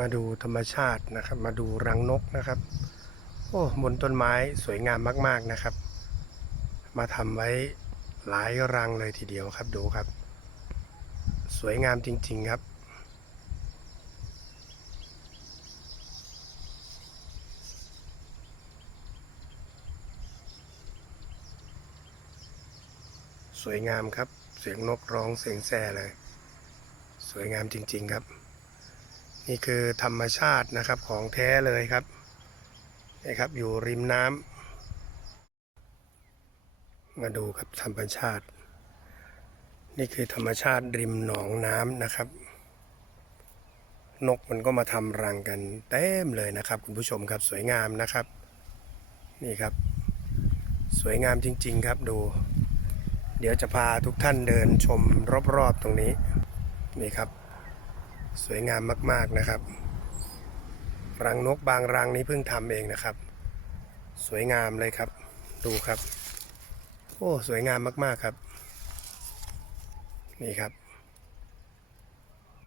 มาดูธรรมชาตินะครับ มาดูรังนกนะครับ โอ้บนต้นไม้สวยงามมาก ๆนะครับ มาทำไว้หลายรังเลยทีเดียวครับดูครับ สวยงามจริง ๆครับสวยงามครับ เสียงนกร้องเสียงแซ่เลย สวยงามจริง ๆ ครับ นี่คือธรรมชาตินะครับของแท้เลยครับนี่ครับอยู่ริมน้ำมาดูครับธรรมชาติ นี่คือธรรมชาติริมหนองน้ำนะครับ นกมันก็มาทำรังกันเต็มเลยนะครับ คุณผู้ชมครับสวยงามนะครับ นี่ครับ สวยงามจริง ๆ ครับดู เดี๋ยวจะพาทุกท่านเดินชมรอบๆตรงนี้นี่ครับ สวยงามมาก ๆนะครับ รังนกบางรังนี้เพิ่งทำเองนะครับ สวยงามเลยครับ ดูครับ โอ้ สวยงามมาก ๆครับ นี่ครับ